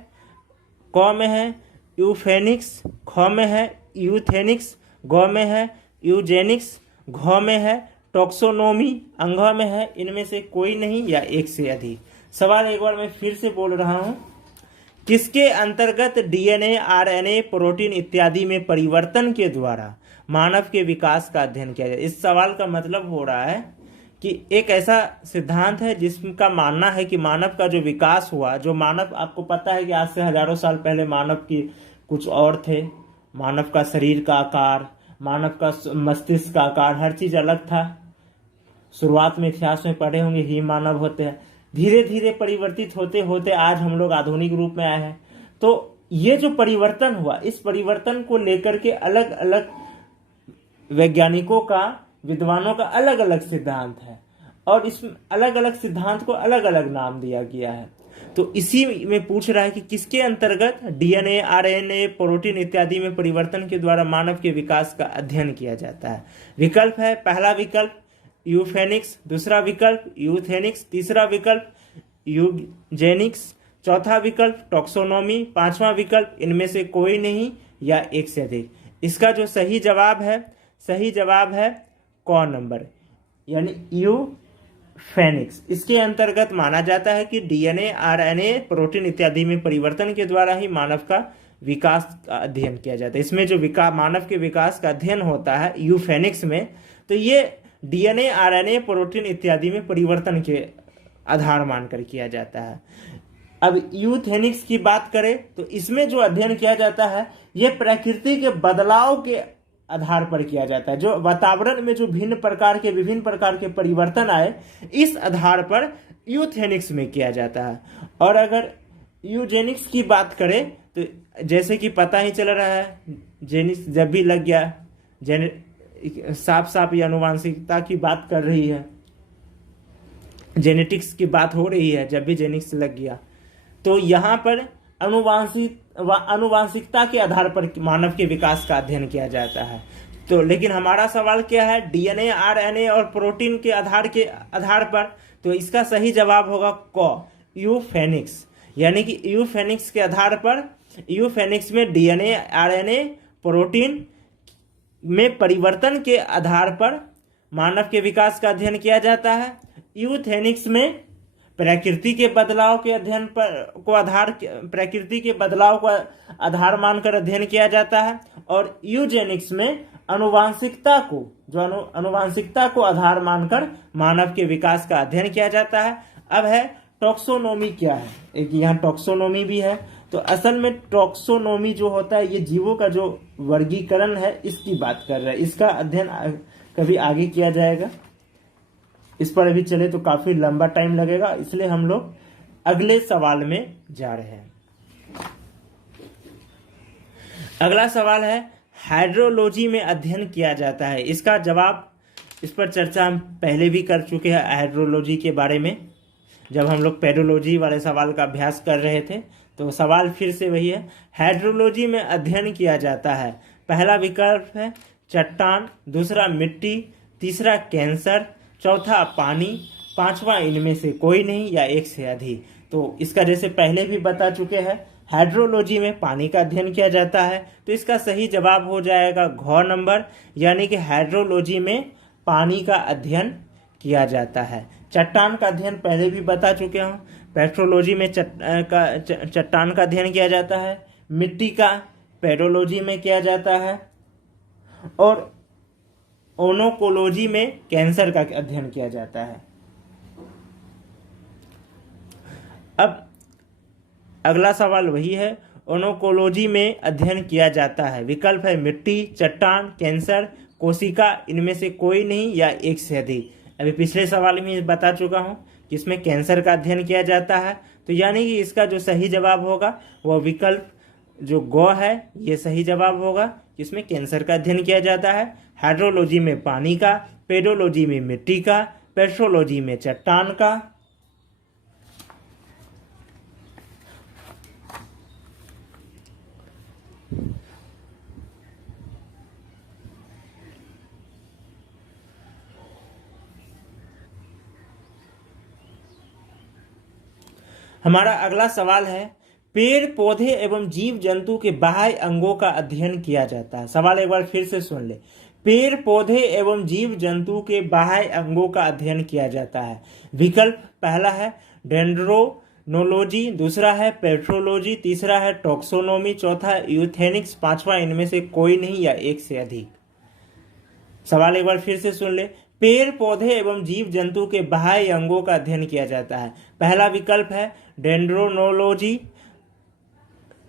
क में है यूफेनिक्स, ख में है यूथेनिक्स, ग में है यूजेनिक्स, घ में है टॉक्सोनोमी, अंग में है इनमें से कोई नहीं या एक से अधिक। सवाल एक बार मैं फिर से बोल रहा हूं, किसके अंतर्गत डीएनए, आरएनए, प्रोटीन इत्यादि में परिवर्तन के द्वारा मानव के विकास का अध्ययन किया जाए? इस सवाल का मतलब हो रहा है कि एक ऐसा सिद्धांत है जिसका मानना है कि मानव का जो विकास हुआ, जो मानव, आपको पता है कि आज से हजारों साल पहले मानव की कुछ और थे, मानव का शरीर का आकार, मानव का मस्तिष्क का आकार, हर चीज अलग था। शुरुआत में इतिहास में पढ़े होंगे ही मानव होते हैं, धीरे धीरे परिवर्तित होते होते आज हम लोग आधुनिक रूप में आए हैं। तो ये जो परिवर्तन हुआ, इस परिवर्तन को लेकर के अलग अलग वैज्ञानिकों का, विद्वानों का अलग अलग सिद्धांत है, और इस अलग अलग सिद्धांत को अलग अलग नाम दिया गया है। तो इसी में पूछ रहा है कि किसके अंतर्गत डीएनए, आरएनए, प्रोटीन इत्यादि में परिवर्तन के द्वारा मानव के विकास का अध्ययन किया जाता है। विकल्प है, पहला विकल्प यूफेनिक्स, दूसरा विकल्प यूथेनिक्स, तीसरा विकल्प यूजेनिक्स, चौथा विकल्प टॉक्सोनॉमी, पांचवा विकल्प इनमें से कोई नहीं या एक से अधिक। इसका जो सही जवाब है क नंबर, यानी यूफेनिक्स। इसके अंतर्गत माना जाता है कि डीएनए, आरएनए, प्रोटीन इत्यादि में परिवर्तन के द्वारा ही मानव का विकास का अध्ययन किया जाता है। इसमें जो मानव के विकास का अध्ययन होता है यूफेनिक्स में, तो ये डीएनए, आरएनए, प्रोटीन इत्यादि में परिवर्तन के आधार मानकर किया जाता है। अब यूथेनिक्स की बात करें तो इसमें जो अध्ययन किया जाता है यह प्रकृति के बदलाव के आधार पर किया जाता है। जो वातावरण में जो विभिन्न प्रकार के परिवर्तन आए, इस आधार पर यूथेनिक्स में किया जाता है। और अगर यूजेनिक्स की बात करें तो जैसे कि पता ही चल रहा है, जेनिक्स जब भी लग गया, साफ ये आनुवांशिकता की बात कर रही है, जेनेटिक्स की बात हो रही है, जब भी जेनिक्स लग गया तो यहाँ पर आनुवांशिकता के आधार पर मानव के विकास का अध्ययन किया जाता है। तो लेकिन हमारा सवाल क्या है, डीएनए, आरएनए और प्रोटीन के आधार पर, तो इसका सही जवाब होगा क, यूफेनिक्स। यानी कि यूफेनिक्स के आधार पर, यूफेनिक्स में डीएनए, आरएनए, प्रोटीन में परिवर्तन के आधार पर मानव के विकास का अध्ययन किया जाता है। यूथेनिक्स में प्रकृति के बदलाव के अध्ययन प्रकृति के बदलाव को आधार मानकर अध्ययन किया जाता है। और यूजेनिक्स में आनुवांशिकता को आधार मानकर मानव के विकास का अध्ययन किया जाता है। अब है टॉक्सोनॉमी क्या है, एक यहाँ टॉक्सोनॉमी भी है। तो असल में टॉक्सोनॉमी जो होता है, ये जीवों का जो वर्गीकरण है इसकी बात कर रहा है। इसका अध्ययन कभी आगे किया जाएगा, इस पर अभी चले तो काफी लंबा टाइम लगेगा, इसलिए हम लोग अगले सवाल में जा रहे हैं। अगला सवाल है, हाइड्रोलॉजी में अध्ययन किया जाता है। इसका जवाब, इस पर चर्चा हम पहले भी कर चुके हैं हाइड्रोलॉजी के बारे में, जब हम लोग पेडोलॉजी वाले सवाल का अभ्यास कर रहे थे। तो सवाल फिर से वही है, हाइड्रोलॉजी में अध्ययन किया जाता है। पहला विकल्प है चट्टान, दूसरा मिट्टी, तीसरा कैंसर, चौथा पानी, पांचवा इनमें से कोई नहीं या एक से अधिक। तो इसका जैसे पहले भी बता चुके हैं, हाइड्रोलॉजी में पानी का अध्ययन किया जाता है, तो इसका सही जवाब हो जाएगा घ नंबर, यानी कि हाइड्रोलॉजी में पानी का अध्ययन किया जाता है। चट्टान का अध्ययन पहले भी बता चुके हूँ, पेट्रोलॉजी में चट्टान का अध्ययन किया जाता है, मिट्टी का पेडोलॉजी में किया जाता है, और ओनोकोलॉजी में कैंसर का अध्ययन किया जाता है। अब अगला सवाल वही है, ओनोकोलॉजी में अध्ययन किया जाता है। विकल्प है मिट्टी, चट्टान, कैंसर, कोशिका, इनमें से कोई नहीं या एक से अधिक। अभी पिछले सवाल में बता चुका हूं कि इसमें कैंसर का अध्ययन किया जाता है, तो यानी कि इसका जो सही जवाब होगा वह विकल्प जो ग है ये सही जवाब होगा, इसमें कैंसर का अध्ययन किया जाता है। हाइड्रोलॉजी में पानी का, पेडोलॉजी में मिट्टी का, पेट्रोलॉजी में चट्टान का। हमारा अगला सवाल है, पेड़ पौधे एवं जीव जंतु के बाह्य अंगों का अध्ययन किया जाता है। सवाल एक बार फिर से सुन ले, पेड़ पौधे एवं जीव जंतु के बाह्य अंगों का अध्ययन किया जाता है। विकल्प पहला है डेंड्रोनोलॉजी, दूसरा है पेट्रोलॉजी, तीसरा है टॉक्सोनॉमी, चौथा है यूथेनिक्स, पांचवा इनमें से कोई नहीं या एक से अधिक। सवाल एक बार फिर से सुन ले, पेड़ पौधे एवं जीव जंतु के बाह्य अंगों का अध्ययन किया जाता है? पहला विकल्प है डेंड्रोनोलॉजी,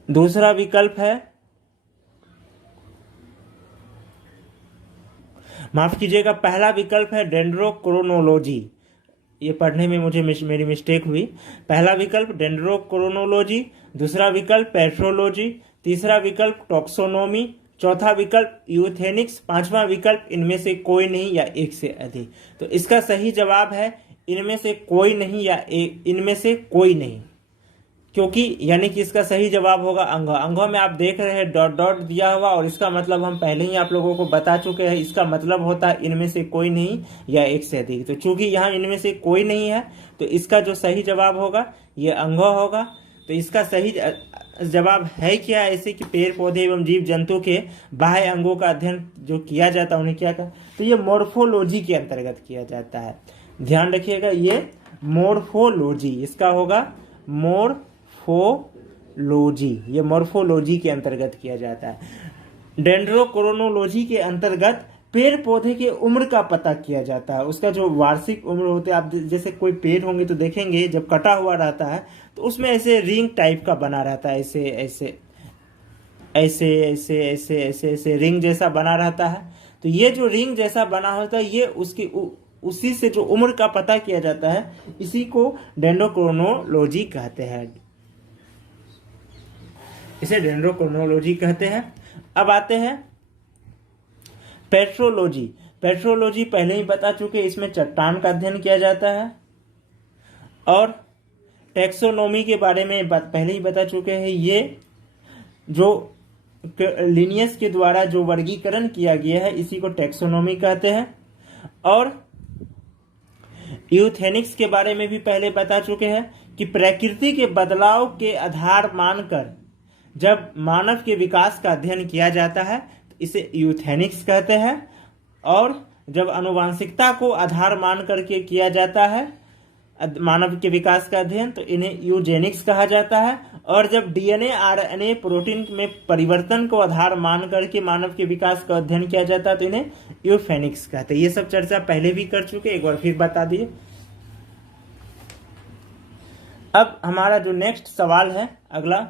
दूसरा विकल्प है, माफ कीजिएगा, पहला विकल्प है डेंड्रोक्रोनोलॉजी। ये पढ़ने में मुझे मेरी मिस्टेक हुई। पहला विकल्प डेंड्रोक्रोनोलॉजी, दूसरा विकल्प पेट्रोलॉजी, तीसरा विकल्प टॉक्सोनोमी, चौथा विकल्प यूथेनिक्स, पांचवा विकल्प इनमें से कोई नहीं या एक से अधिक। तो इसका सही जवाब है इनमें से कोई नहीं या इनमें से कोई नहीं, क्योंकि यानी कि इसका सही जवाब होगा अंग। अंगों में आप देख रहे हैं डॉट डॉट दिया हुआ, और इसका मतलब हम पहले ही आप लोगों को बता चुके हैं। इसका मतलब होता है इनमें से कोई नहीं या एक से अधिक। तो चूंकि यहाँ इनमें से कोई नहीं है, तो इसका जो सही जवाब होगा ये अंग होगा। तो इसका सही जवाब है क्या? ऐसे कि पेड़ पौधे एवं जीव जंतु के बाह्य अंगों का अध्ययन जो किया जाता है उन्हें क्या कहते हैं? तो ये मॉर्फोलॉजी के अंतर्गत किया जाता है। ध्यान रखिएगा, ये मॉर्फोलॉजी, इसका होगा मॉर्फोलॉजी, ये मॉर्फोलॉजी के अंतर्गत किया जाता है। डेंड्रोक्रोनोलॉजी के अंतर्गत पेड़ पौधे की उम्र का पता किया जाता है। उसका जो वार्षिक उम्र होते है, आप जैसे कोई पेड़ होंगे तो देखेंगे जब कटा हुआ रहता है तो उसमें ऐसे रिंग टाइप का बना रहता है, ऐसे ऐसे ऐसे ऐसे ऐसे ऐसे ऐसे रिंग जैसा बना रहता है। तो ये जो रिंग जैसा बना होता है ये उसकी उसी से जो उम्र का पता किया जाता है, इसी को डेंड्रोक्रोनोलॉजी कहते हैं, इसे डेंड्रोक्रोनोलॉजी कहते हैं। अब आते हैं पेट्रोलॉजी। पेट्रोलॉजी पहले ही बता चुके, इसमें चट्टान का अध्ययन किया जाता है। और टैक्सोनॉमी के बारे में पहले ही बता चुके हैं, ये जो लिनियस के द्वारा जो वर्गीकरण किया गया है इसी को टैक्सोनॉमी कहते हैं। और यूथेनिक्स के बारे में भी पहले बता चुके हैं कि प्रकृति के बदलाव के आधार मानकर जब मानव के विकास का अध्ययन किया जाता है तो इसे यूथेनिक्स कहते हैं। और जब आनुवांशिकता को आधार मान करके किया जाता है मानव के विकास का अध्ययन तो इन्हें यूजेनिक्स कहा जाता है। और जब डीएनए आरएनए प्रोटीन में परिवर्तन को आधार मान करके मानव के विकास का अध्ययन किया जाता है तो इन्हें यूफेनिक्स कहते हैं। ये सब चर्चा पहले भी कर चुके, एक बार फिर बता दिए। अब हमारा जो नेक्स्ट सवाल है अगला,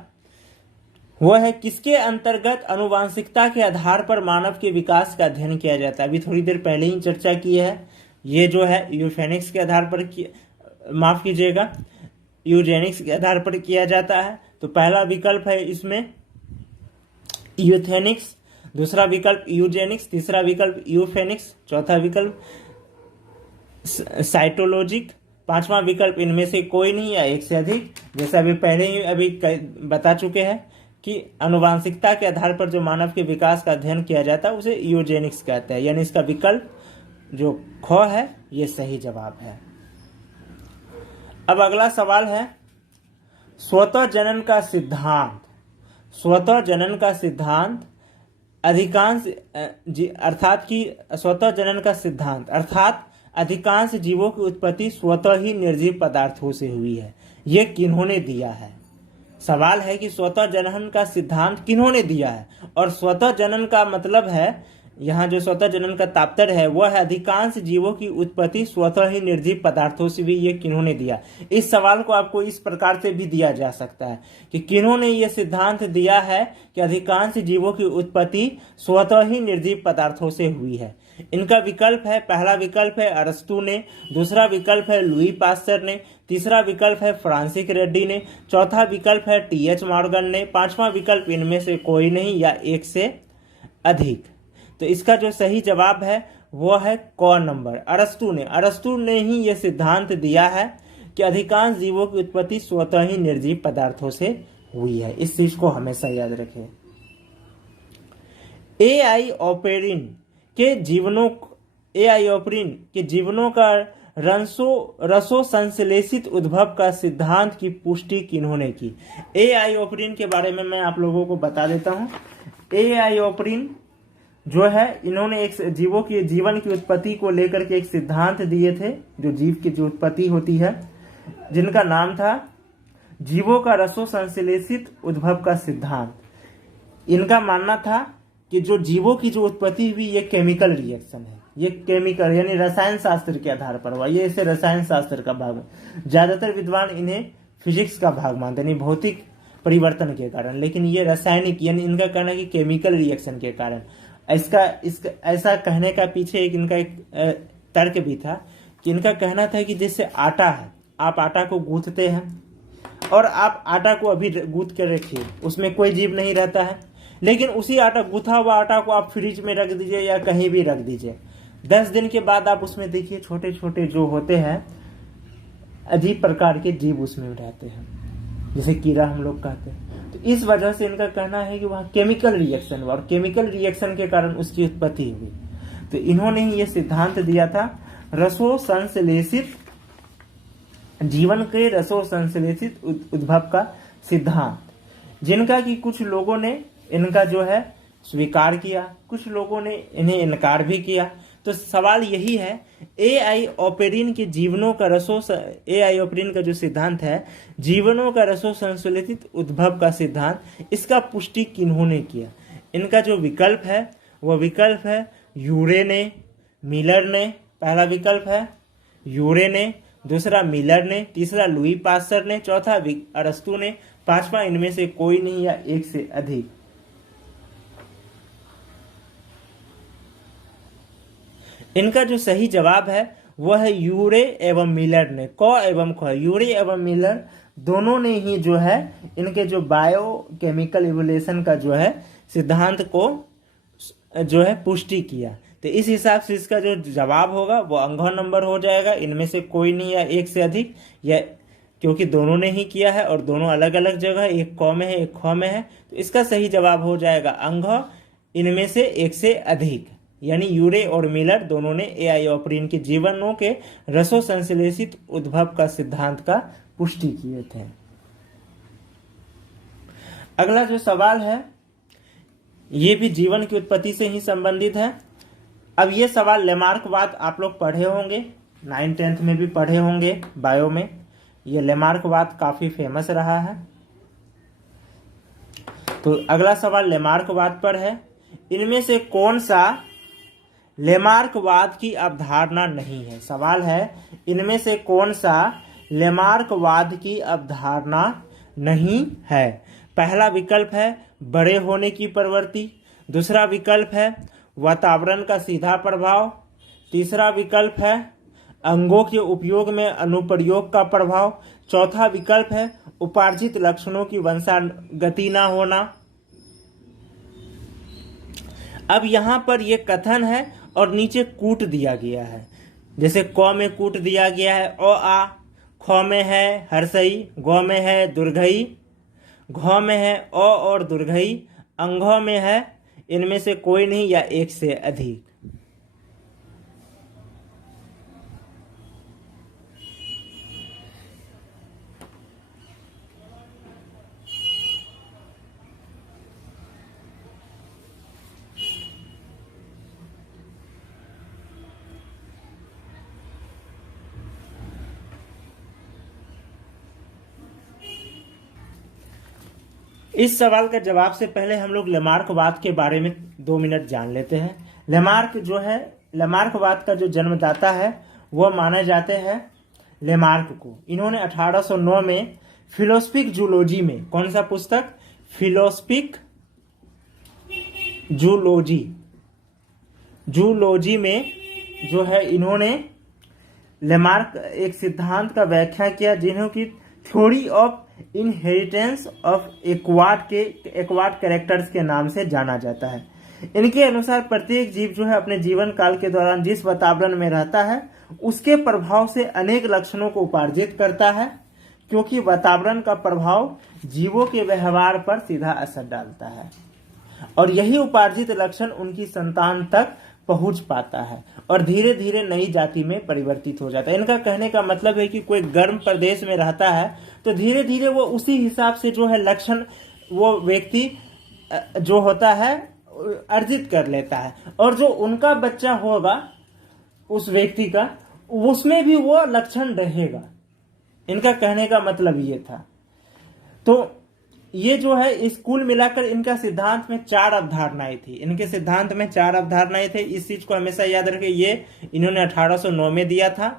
वह है किसके अंतर्गत आनुवांशिकता के आधार पर मानव के विकास का अध्ययन किया जाता है? अभी थोड़ी देर पहले ही चर्चा की है। ये जो है यूफेनिक्स के आधार पर माफ कीजिएगा, यूजेनिक्स के आधार पर किया जाता है। तो पहला विकल्प है इसमें यूथेनिक्स, दूसरा विकल्प यूजेनिक्स, तीसरा विकल्प यूफेनिक्स, चौथा विकल्प साइटोलॉजिक, पांचवा विकल्प इनमें से कोई नहीं या एक से अधिक। जैसा अभी पहले ही अभी बता चुके हैं कि आनुवांशिकता के आधार पर जो मानव के विकास का अध्ययन किया जाता है उसे यूजेनिक्स कहते हैं, यानी इसका विकल्प जो ख है ये सही जवाब है। अब अगला सवाल है स्वतः जनन का सिद्धांत। स्वतः जनन का सिद्धांत अधिकांश अर्थात कि स्वतः जनन का सिद्धांत अर्थात अधिकांश जीवों की उत्पत्ति स्वतः ही निर्जीव पदार्थों से हुई है, ये किन्होंने दिया है? सवाल है कि स्वतः जनन का सिद्धांत किन्होंने दिया है, और स्वतः जनन का मतलब है, यहाँ जो स्वतः जनन का तात्पर्य है वह है अधिकांश जीवों की उत्पत्ति स्वतः ही निर्जीव पदार्थों से भी, ये किन्होंने दिया? इस सवाल को आपको इस प्रकार से भी दिया जा सकता है कि किन्होंने ये सिद्धांत दिया है कि अधिकांश जीवों की उत्पत्ति स्वतः ही निर्जीव पदार्थों से हुई है। इनका विकल्प है, पहला विकल्प है अरस्तु ने, दूसरा विकल्प है लुई पास्चर ने, तीसरा विकल्प है फ्रांसिस रेड्डी ने, चौथा विकल्प है टीएच मॉर्गन ने, पांचवा विकल्प इनमें से कोई नहीं या एक से अधिक। तो इसका जो सही जवाब है वो है क नंबर, अरस्तु ने। अरस्तु ने ही यह सिद्धांत दिया है कि अधिकांश जीवों की उत्पत्ति स्वतः ही निर्जीव पदार्थों से हुई है। इस चीज को हमेशा याद रखें। एआई ऑपरिन के जीवनों का रसो संश्लेषित उद्भव का सिद्धांत की पुष्टि किन्होंने की? एआई ऑपरिन के बारे में मैं आप लोगों को बता देता हूं। एआई ऑपरिन जो है, इन्होंने एक जीवों की जीवन की उत्पत्ति को लेकर के एक सिद्धांत दिए थे, जो जीव की जो उत्पत्ति होती है, जिनका नाम था जीवों का रसो संश्लेषित उद्भव का सिद्धांत। इनका मानना था कि जो जीवों की जो उत्पत्ति हुई ये केमिकल रिएक्शन है, ये केमिकल यानी रसायन शास्त्र के आधार पर हुआ, ये इसे रसायन शास्त्र का भाग। ज्यादातर विद्वान इन्हें फिजिक्स का भाग मानते हैं, भौतिक परिवर्तन के कारण, लेकिन ये रासायनिक यानी इनका कहना है कि केमिकल रिएक्शन के कारण। इसका ऐसा कहने का पीछे इनका एक तर्क भी था कि इनका कहना था कि जैसे आटा है, आप आटा को गूंथते हैं और आप आटा को अभी गूंथ कर रखिए, उसमें कोई जीव नहीं रहता है, लेकिन उसी आटा गूंथा हुआ आटा को आप फ्रिज में रख दीजिए या कहीं भी रख दीजिए, 10 दिन के बाद आप उसमें देखिए छोटे छोटे जो होते हैं अजीब प्रकार के जीव उसमें रहते हैं, जैसे कीड़ा हम लोग कहते हैं। तो इस वजह से इनका कहना है कि वहाँ केमिकल रिएक्शन हुआ और केमिकल रिएक्शन के कारण उसकी उत्पत्ति हुई। तो इन्होंने ही ये सिद्धांत दिया था रसो संश्लेषित, जीवन के रसो संश्लेषित उद्भव का सिद्धांत, जिनका कि कुछ लोगों ने इनका जो है स्वीकार किया, कुछ लोगों ने इन्हें इनकार भी किया। तो सवाल यही है, एआई ऑपेरिन के जीवनों का रसो, एआई ऑपेरिन का जो सिद्धांत है जीवनों का रसो संश्लेषित उद्भव का सिद्धांत, इसका पुष्टि किन्होंने किया? इनका जो विकल्प है वह विकल्प है यूरे ने, मिलर ने। पहला विकल्प है यूरे ने, दूसरा मिलर ने, तीसरा लुई पास्चर ने, चौथा अरस्तु ने, पांचवा इनमें से कोई नहीं या एक से अधिक। इनका जो सही जवाब है वह है यूरे एवं मिलर ने। क एवं ख, यूरे एवं मिलर दोनों ने ही जो है इनके जो बायोकेमिकल इवोल्यूशन का जो है सिद्धांत को जो है पुष्टि किया। तो इस हिसाब से इसका जो जवाब होगा वो अंगह नंबर हो जाएगा, इनमें से कोई नहीं या एक से अधिक, या क्योंकि दोनों ने ही किया है और दोनों अलग अलग जगह, एक क में है एक ख में है, तो इसका सही जवाब हो जाएगा अंगह इनमें से एक से अधिक, यानी यूरे और मिलर दोनों ने एआई ऑपेरिन के जीवनों के रसो संश्लेषित उद्भव का सिद्धांत का पुष्टि किए थे। अगला जो सवाल है ये भी जीवन की उत्पत्ति से ही संबंधित है। अब ये सवाल लेमार्कवाद आप लोग पढ़े होंगे, 9th-10th में भी पढ़े होंगे बायो में। ये लेमार्कवाद काफी फेमस रहा है। तो अगला सवाल लेमार्कवाद पर है, इनमें से कौन सा लेमार्कवाद की अवधारणा नहीं है? सवाल है इनमें से कौन सा लेमार्कवाद की अवधारणा नहीं है? पहला विकल्प है बड़े होने की प्रवृत्ति, दूसरा विकल्प है वातावरण का सीधा प्रभाव, तीसरा विकल्प है अंगों के उपयोग में अनुप्रयोग का प्रभाव, चौथा विकल्प है उपार्जित लक्षणों की वंशागति न होना। अब यहाँ पर यह कथन है और नीचे कूट दिया गया है, जैसे क में कूट दिया गया है अ आ, ख में है हर्षई, ग में है दुर्घई, घ में है अ और दुर्घई, अंघ में है इनमें से कोई नहीं या एक से अधिक। इस सवाल का जवाब से पहले हम लोग लेमार्कवाद के बारे में 2 मिनट जान लेते हैं। लेमार्क जो है, लेमार्कवाद का जो जन्मदाता है वह माने जाते हैं लेमार्क को। इन्होंने 1809 में फिलोसफिक जूलॉजी में, कौन सा पुस्तक? फिलोसफिक जूलॉजी में जो है इन्होंने लेमार्क एक सिद्धांत का व्याख्या किया, जिन्हों की theory of inheritance of एक्वाड characters के नाम से जाना जाता है। इनके अनुसार प्रत्येक जीव जो है अपने जीवन काल के दौरान जिस वातावरण में रहता है उसके प्रभाव से अनेक लक्षणों को उपार्जित करता है, क्योंकि वातावरण का प्रभाव जीवों के व्यवहार पर सीधा असर डालता है और यही उपार्जित लक्षण उनकी संतान तक पहुंच पाता है और धीरे धीरे नई जाति में परिवर्तित हो जाता है। इनका कहने का मतलब है कि कोई गर्म प्रदेश में रहता है तो धीरे धीरे वो उसी हिसाब से जो है लक्षण वो व्यक्ति जो होता है अर्जित कर लेता है, और जो उनका बच्चा होगा उस व्यक्ति का उसमें भी वो लक्षण रहेगा। इनका कहने का मतलब ये था। तो ये जो है इस कुल मिलाकर इनका सिद्धांत में 4 अवधारणाएं थी। इनके सिद्धांत में 4 अवधारणाएं थे। इस चीज को हमेशा याद रखें। ये इन्होंने 1809 में दिया था,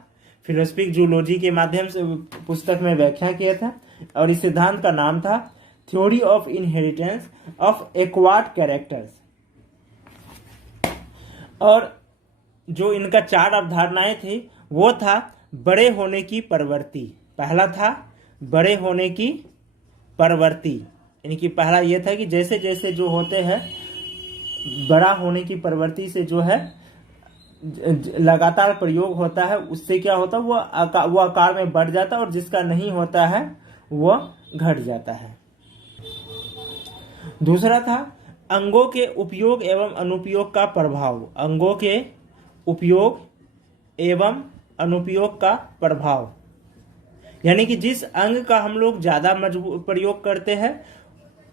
फिलोसफिक जूलॉजी के माध्यम से पुस्तक में व्याख्या किया था, और इस सिद्धांत का नाम था theory of inheritance of acquired characters. और जो इनका 4 अवधारणाएं थी वो था बड़े होने की प्रवृत्ति। पहला था बड़े होने की प्रवृत्ति। इनकी पहला ये था कि जैसे जैसे जो होते हैं बड़ा होने की प्रवृत्ति से जो है लगातार प्रयोग होता है, उससे क्या होता है वो आकार में बढ़ जाता है, और जिसका नहीं होता है वो घट जाता है। दूसरा था अंगों के उपयोग एवं अनुपयोग का प्रभाव। अंगों के उपयोग एवं अनुपयोग का प्रभाव, यानी कि जिस अंग का हम लोग ज्यादा मजबूत प्रयोग करते हैं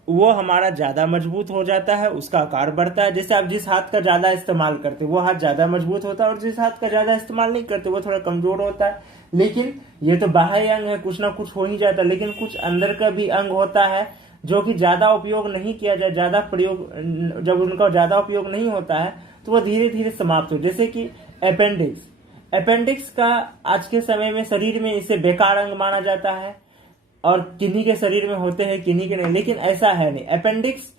वो हमारा ज्यादा मजबूत हो जाता है, उसका आकार बढ़ता है। जैसे आप जिस हाथ का ज्यादा इस्तेमाल करते वो हाथ ज्यादा मजबूत होता है, और जिस हाथ का ज्यादा इस्तेमाल नहीं करते वो थोड़ा कमजोर होता है। लेकिन ये तो बाह्य अंग है, कुछ ना कुछ हो ही जाता है। लेकिन कुछ अंदर का भी अंग होता है जो कि ज्यादा उपयोग नहीं किया जाए, ज्यादा प्रयोग, जब उनका ज्यादा उपयोग नहीं होता है तो वह धीरे धीरे समाप्त हो। जैसे कि अपेंडिक्स। अपेंडिक्स का आज के समय में शरीर में इसे बेकार अंग माना जाता है, और किन्हीं के शरीर में होते हैं किन्हीं के नहीं, लेकिन ऐसा है नहीं। अपेंडिक्स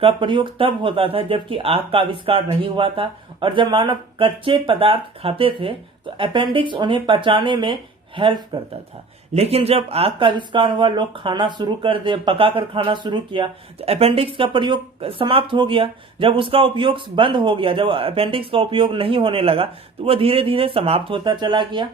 का प्रयोग तब होता था जबकि आग का आविष्कार नहीं हुआ था, और जब मानव कच्चे पदार्थ खाते थे तो अपेंडिक्स उन्हें पचाने में हेल्प करता था। लेकिन जब आग का आविष्कार हुआ, लोग खाना शुरू कर दे, पकाकर खाना शुरू किया, तो अपेंडिक्स का प्रयोग समाप्त हो गया। जब उसका उपयोग बंद हो गया, जब अपेंडिक्स का उपयोग नहीं होने लगा, तो वह धीरे धीरे समाप्त होता चला गया।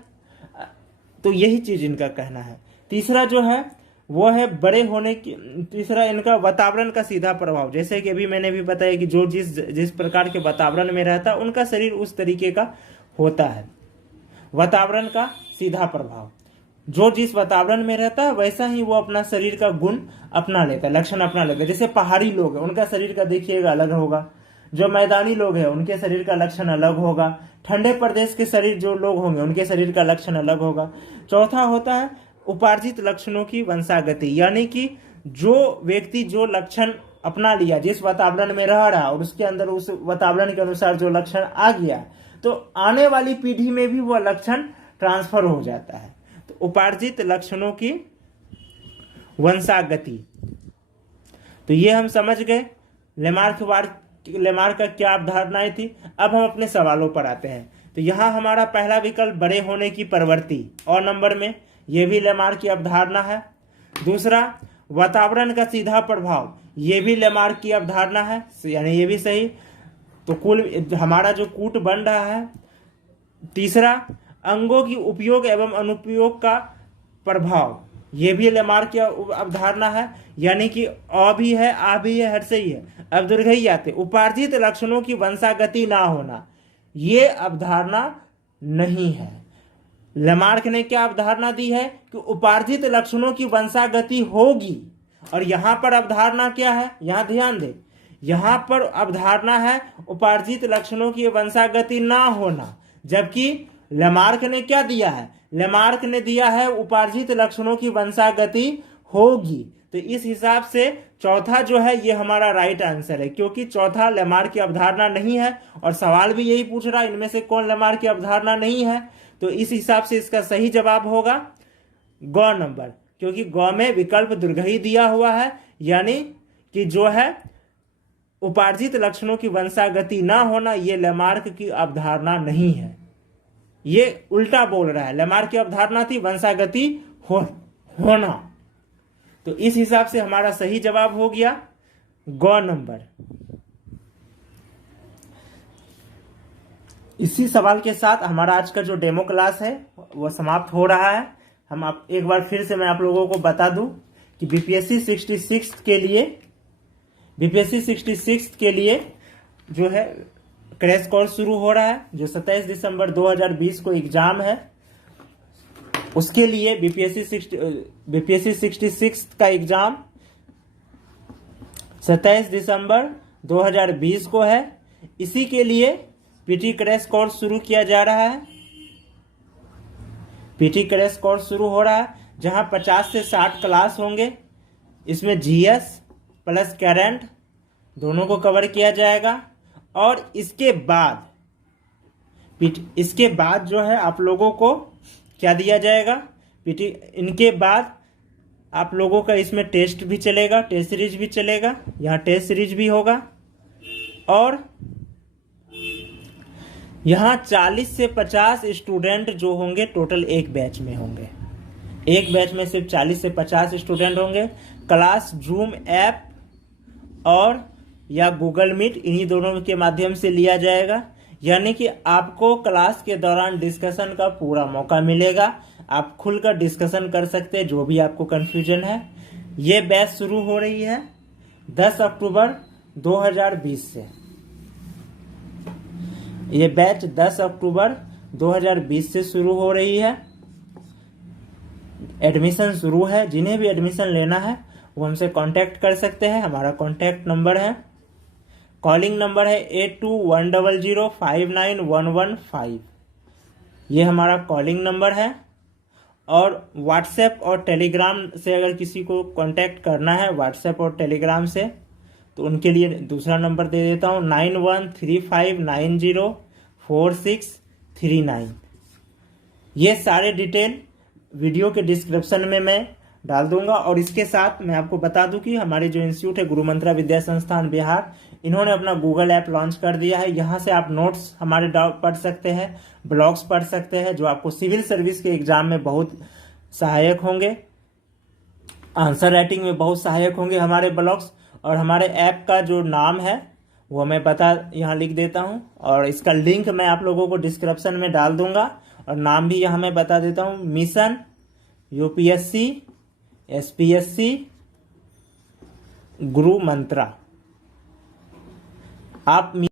तो यही चीज इनका कहना है। तीसरा जो है वो है बड़े होने की, तीसरा इनका वातावरण का सीधा प्रभाव। जैसे कि अभी मैंने भी बताया कि जो जिस प्रकार के वातावरण में रहता है उनका शरीर उस तरीके का होता है। वातावरण का सीधा प्रभाव, जो जिस वातावरण में रहता है वैसा ही वो अपना शरीर का गुण अपना लेता है, लक्षण अपना लेता है। जैसे पहाड़ी लोग हैं, उनका शरीर का देखिएगा अलग होगा। जो मैदानी लोग हैं उनके शरीर का लक्षण अलग होगा। ठंडे प्रदेश के शरीर जो लोग होंगे उनके शरीर का लक्षण अलग होगा। चौथा होता है उपार्जित लक्षणों की वंशागति, यानी कि जो व्यक्ति जो लक्षण अपना लिया, जिस वातावरण में रह रहा और उसके अंदर उस वातावरण के अनुसार जो लक्षण आ गया, तो आने वाली पीढ़ी में भी वह लक्षण ट्रांसफर हो जाता है। तो उपार्जित लक्षणों की वंशागति, तो ये हम समझ गए लेमार्क का क्या अवधारणाएं थी। अब हम अपने सवालों पर आते हैं। तो यहाँ हमारा पहला विकल्प बड़े होने की प्रवृत्ति, और नंबर में यह भी लेमार्क की अवधारणा है। दूसरा वातावरण का सीधा प्रभाव, यह भी लेमार्क की अवधारणा है, यानी ये भी सही। तो कुल हमारा जो कूट बन रहा है। तीसरा अंगों की उपयोग एवं अनुपयोग का प्रभाव, यह भी लेमार्क की अवधारणा है, यानी कि अ भी है आ भी है, हर सही है। अब दुर्घई आते, उपार्जित लक्षणों की वंशागति ना होना, ये अवधारणा नहीं है। लेमार्क ने क्या अवधारणा दी है कि उपार्जित लक्षणों की वंशागति होगी, और यहां पर अवधारणा क्या है, यहां ध्यान दे, यहां पर अवधारणा है उपार्जित लक्षणों की वंशागति ना होना। जबकि लेमार्क ने क्या दिया है, लेमार्क ने दिया है उपार्जित लक्षणों की वंशागति होगी। तो इस हिसाब से चौथा जो है ये हमारा राइट आंसर है, क्योंकि चौथा लेमार्क की अवधारणा नहीं है, और सवाल भी यही पूछ रहा है इनमें से कौन लेमार्क की अवधारणा नहीं है। तो इस हिसाब से इसका सही जवाब होगा ग नंबर, क्योंकि ग में विकल्प दुर्घई दिया हुआ है, यानी कि जो है उपार्जित लक्षणों की वंशागति ना होना, ये लेमार्क की अवधारणा नहीं है। ये उल्टा बोल रहा है, लेमार्क की अवधारणा थी वंशागति होना। तो इस हिसाब से हमारा सही जवाब हो गया ग नंबर। इसी सवाल के साथ हमारा आज का जो डेमो क्लास है वह समाप्त हो रहा है। हम आप एक बार फिर से मैं आप लोगों को बता दूं कि बीपीएससी 66 के लिए जो है क्रैश कोर्स शुरू हो रहा है, जो 27 दिसंबर 2020 को एग्जाम है। उसके लिए बीपीएससी 66 का एग्जाम 27 दिसंबर 2020 को है। इसी के लिए पीटी क्रैश कोर्स शुरू किया जा रहा है। पीटी क्रैश कोर्स शुरू हो रहा है, जहां 50 से 60 क्लास होंगे। इसमें जीएस प्लस करंट दोनों को कवर किया जाएगा। और इसके बाद जो है आप लोगों को क्या दिया जाएगा, इनके बाद आप लोगों का इसमें टेस्ट भी चलेगा, टेस्ट सीरीज भी चलेगा, यहाँ टेस्ट सीरीज भी होगा। और यहाँ 40 से 50 स्टूडेंट जो होंगे टोटल एक बैच में होंगे। एक बैच में सिर्फ 40 से 50 स्टूडेंट होंगे। क्लास जूम ऐप और या गूगल मीट इन्हीं दोनों के माध्यम से लिया जाएगा। यानी कि आपको क्लास के दौरान डिस्कशन का पूरा मौका मिलेगा। आप खुलकर डिस्कशन कर सकते हैं जो भी आपको कन्फ्यूजन है। ये बैच शुरू हो रही है 10 अक्टूबर 2020 से। ये बैच 10 अक्टूबर 2020 से शुरू हो रही है। एडमिशन शुरू है। जिन्हें भी एडमिशन लेना है वो हमसे कांटेक्ट कर सकते हैं। हमारा कांटेक्ट नंबर है, कॉलिंग नंबर है 8210059115। ये हमारा कॉलिंग नंबर है। और व्हाट्सएप और टेलीग्राम से अगर किसी को कांटेक्ट करना है व्हाट्सएप और टेलीग्राम से, तो उनके लिए दूसरा नंबर दे देता हूँ 9135904639। ये सारे डिटेल वीडियो के डिस्क्रिप्शन में मैं डाल दूंगा। और इसके साथ मैं आपको बता दूं कि हमारे जो इंस्टीट्यूट है गुरु मंत्रा विद्या संस्थान बिहार, इन्होंने अपना गूगल ऐप लॉन्च कर दिया है। यहाँ से आप नोट्स हमारे पढ़ सकते हैं, ब्लॉग्स पढ़ सकते हैं जो आपको सिविल सर्विस के एग्जाम में बहुत सहायक होंगे, आंसर राइटिंग में बहुत सहायक होंगे हमारे ब्लॉग्स। और हमारे ऐप का जो नाम है वो मैं यहाँ लिख देता हूँ, और इसका लिंक मैं आप लोगों को डिस्क्रिप्शन में डाल दूंगा। और नाम भी यहाँ मैं बता देता हूँ, मिशन यूपीएससी एसपीएससी गुरु मंत्रा। आप